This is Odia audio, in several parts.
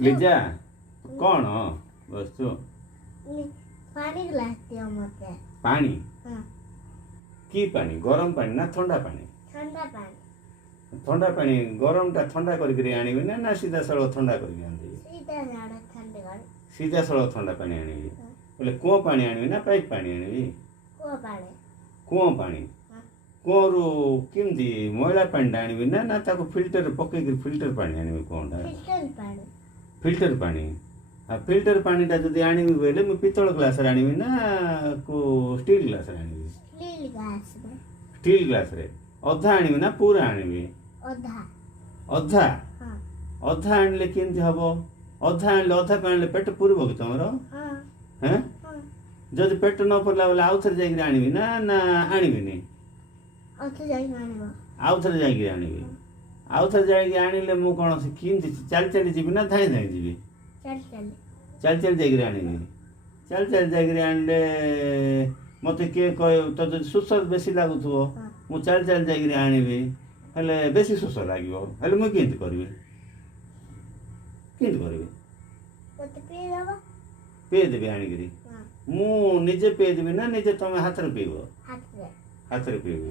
ଲିଜା କଣ ବସିଛୁ? ପାଣି ଗ୍ଲାସ ଦିଅ ମତେ। ପାଣି? ହଁ। କି ପାଣି? ଗରମ ପାଣି ନା ଥଣ୍ଡା ପାଣି? ଥଣ୍ଡା ପାଣି। ଥଣ୍ଡା ପାଣି ଗରମଟା ଥଣ୍ଡା କରିକି ଆଣିବି ନା ସିଧା ସଳଖ ଥଣ୍ଡା କରିକି ଆଣିବି? ସିଧା ସଳଖ ଥଣ୍ଡା ପାଣି ଆଣିବି। ହେଲେ କୂଅ ପାଣି ଆଣିବି ନା ପାଇପ୍ ପାଣି ଆଣିବି? କୂଅ ପାଣି। କୂଅ ପାଣି? କୂଅରୁ କେମିତି ମଇଳା ପାଣିଟା ଆଣିବି ନା ତାକୁ ଫିଲ୍ଟର ପକେଇକି ଫିଲ୍ଟର ପାଣି ଆଣିବି କଣଟା? ଫିଲ୍ଟର ପାଣି। ଫିଲ୍ଟର ପାଣି? ଆଉ ଫିଲ୍ଟର ପାଣିଟା ଯଦି ଆଣିବି ବୋଇଲେ ମୁଁ ପିତ୍ତଳ ଗ୍ଲାସରେ ଆଣିବି ନା ଷ୍ଟିଲ୍ ଗ୍ଲାସରେ ଆଣିବି? ଷ୍ଟିଲ୍ ଗ୍ଲାସରେ। ଷ୍ଟିଲ୍ ଗ୍ଲାସରେ? ଅଧା ଆଣିବି ନା ପୁରା ଆଣିବି? ଅଧା। ଅଧା? ହଁ। ଅଧା ଆଣିଲେ କେମିତି ହବ? ଅଧା ଆଣିଲେ ଅଧା ଆଣିଲେ ପେଟ ପୁରିବ କି ତମର? ହଁ। ହଁ? ଯଦି ପେଟ ନ ପୁରିଲା ବୋଲେ ଆଉଥରେ ଯାଇକିରି ଆଣିବି ନା ଆଣିବିନି? ଆଉଥରେ ଯାଇକି ଆଣିବ। ଆଉଥରେ ଯାଇକି ଆଣିବି? ଆଉଥରେ ଯାଇକି ଆଣିଲେ ମୁଁ କ'ଣ କେମିତି ଚାଲି ଚାଲି ଯିବି ନା ଧାଇଁ ଧାଇଁ ଯିବି? ଚାଲି ଚାଲି। ଚାଲି ଚାଲି ଯାଇକିରି ଆଣିବି? ଚାଲି ଚାଲି ଯାଇକିରି ଆଣିଲେ ମୋତେ କିଏ କହିବ ତ ଯଦି ଶୋଷ ବେଶୀ ଲାଗୁଥିବ ମୁଁ ଚାଲି ଚାଲି ଯାଇକିରି ଆଣିବି ହେଲେ ବେଶୀ ଶୋଷ ଲାଗିବ ହେଲେ ମୁଁ କେମିତି କରିବି? କେମିତି କରିବି? ମୋତେ ପିଇଦେବ। ପିଇଦେବି ଆଣିକିରି? ମୁଁ ନିଜେ ପିଇଦେବି ନା ନିଜେ ତମେ ହାତରେ ପିଇବ? ହାତରେ। ହାତରେ ପିଇବି।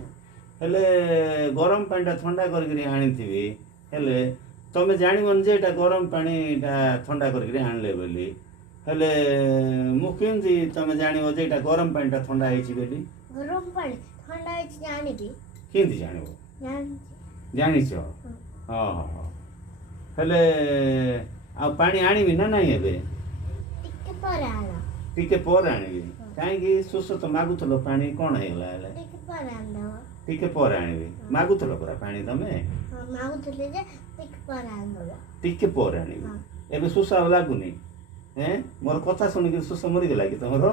ହେଲେ ଗରମ ପାଣିଟା ଥଣ୍ଡା କରିକିରି ଆଣିଥିବି ହେଲେ ତମେ ଜାଣିବନି ଯେ ଏଇଟା ଗରମ ପାଣିଟା ଥଣ୍ଡା କରିକିରି ଆଣିଲେ ବୋଲି। ହେଲେ ମୁଁ କେମିତି ତମେ ଜାଣିବ ଯେ ଏଇଟା ଗରମ ପାଣିଟା ଥଣ୍ଡା ହେଇଛି ବୋଲି? ଗରମ ପାଣି ଥଣ୍ଡା ହେଇଛି ଜାଣିବି। କେମିତି ଜାଣିବ? ଜାଣିଛ? ହଁ ହଁ। ହେଲେ ଆଉ ପାଣି ଆଣିବି ନା ନାଇଁ ଏବେ? ଟିକେ ପରେ ଆଣ। ଟିକେ ପରେ ଆଣିବି? କାହିଁକି ଶୋଷ ତ ମାଗୁଥିଲ ପାଣି କ'ଣ ହେଇଗଲା ହେଲେ? ଟିକେ ପରେ ଆଣିଦେବ। ଟିକେ ପରେ ଆଣିବି? ମାଗୁଥିଲ ପରା ପାଣି ତମେ? ହଁ ମାଗୁଥିଲି ଯେ ଟିକେ ପରେ ଆଣିଦେବ। ଟିକେ ପରେ ଆଣିବି? ଏବେ ଶୋଷ ଆଉ ଲାଗୁନି? ମୋର କଥା ଶୁଣିକି ଶୋଷ ମରିଗଲା କି ତମର?